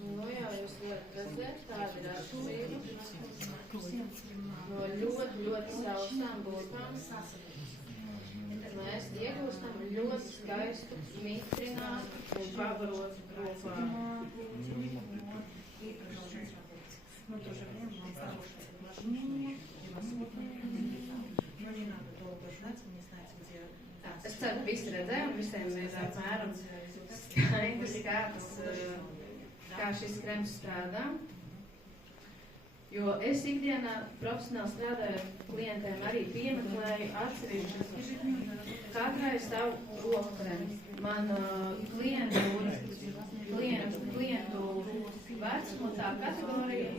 Nu jā, jūs varat redzēt, tāda ir atšķirība no ļoti, ļoti sausām būtām. Mēs iegūstam ļoti skaistu, mitrinātu un pavarotu profānu. Es ceru, ka visi redzēja un visiem ir apmēram skaidrs, kā šis krems strādā. Jo es ikdienā profesionāli strādāju ar klientiem, arī piemeklēju atsevišķi katrai savu roku kremu. Man klientu vecumu tā kategorija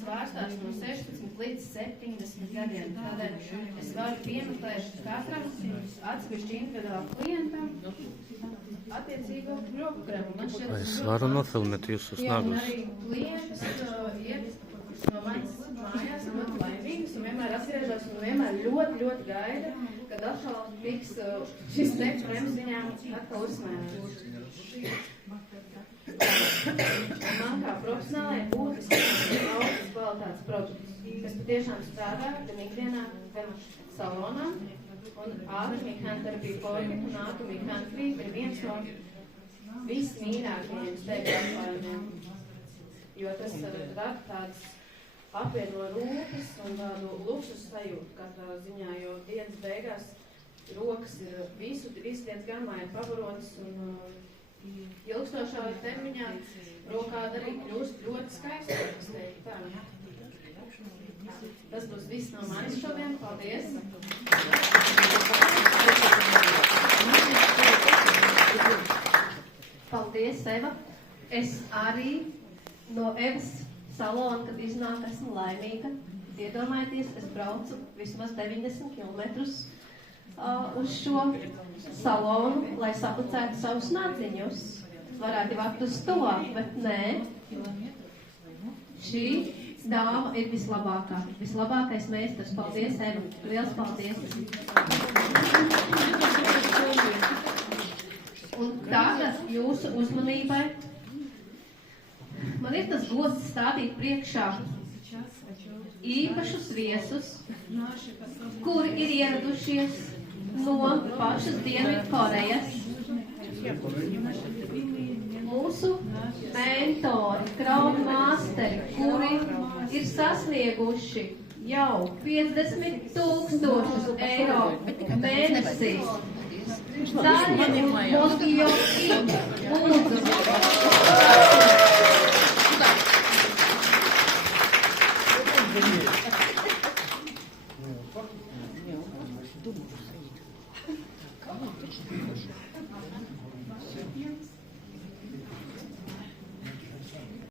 svārstās no 16 līdz 70 gadiem. Tādēļ es varu piemeklēt katram atsevišķi individuālu klientam attiecīgo roku kremu. Vai es varu nofilmēt jūsu snagus? Un arī klients iet no manas mājās ļoti laimīgas un vienmēr atgriežas un vienmēr ļoti, ļoti gaida, kad atkal tiks šis krems viņām atkal uzsmērēts. Man kā profesionālai būtiski augstas kvalitātes produkts, kas patiešām strādā gan ikdienā, gan salonā. Un ātrumīkāna terapija Forget un ātrumīkāna Creep ir viens no vismīļākajiem steigtu atklājumiem, jo tas rada tādas apvieno rūpes un tādu luksus sajūtu katrā ziņā, jo dienas beigās rokas ir visu dienas garumā ir pavarotas un ilgstošā termiņā rokāda arī kļūst ļoti skaista. Tas būs viss no manis šodien. Paldies! Paldies, Eva! Es arī no Evas salona, kad iznāk, esmu laimīga. Iedomājieties, es braucu vismaz 90 kilometrus uz šo salonu, lai sapucētu savus nāciņus. Varētu vakt uz to, bet nē. Šī dāma ir vislabākā. Vislabākais meistars. Paldies, Eva. Liels paldies. Un tagad jūsu uzmanībai man ir tas gods stādīt priekšā īpašus viesus, kuri ir ieradušies no pašas Dienvidkorejas. Mūsu mentori, Crown Masteri, kuri ir sasnieguši jau 50,000 eiro mēnesī. Zaļa un Mosgijoki, lūdzu.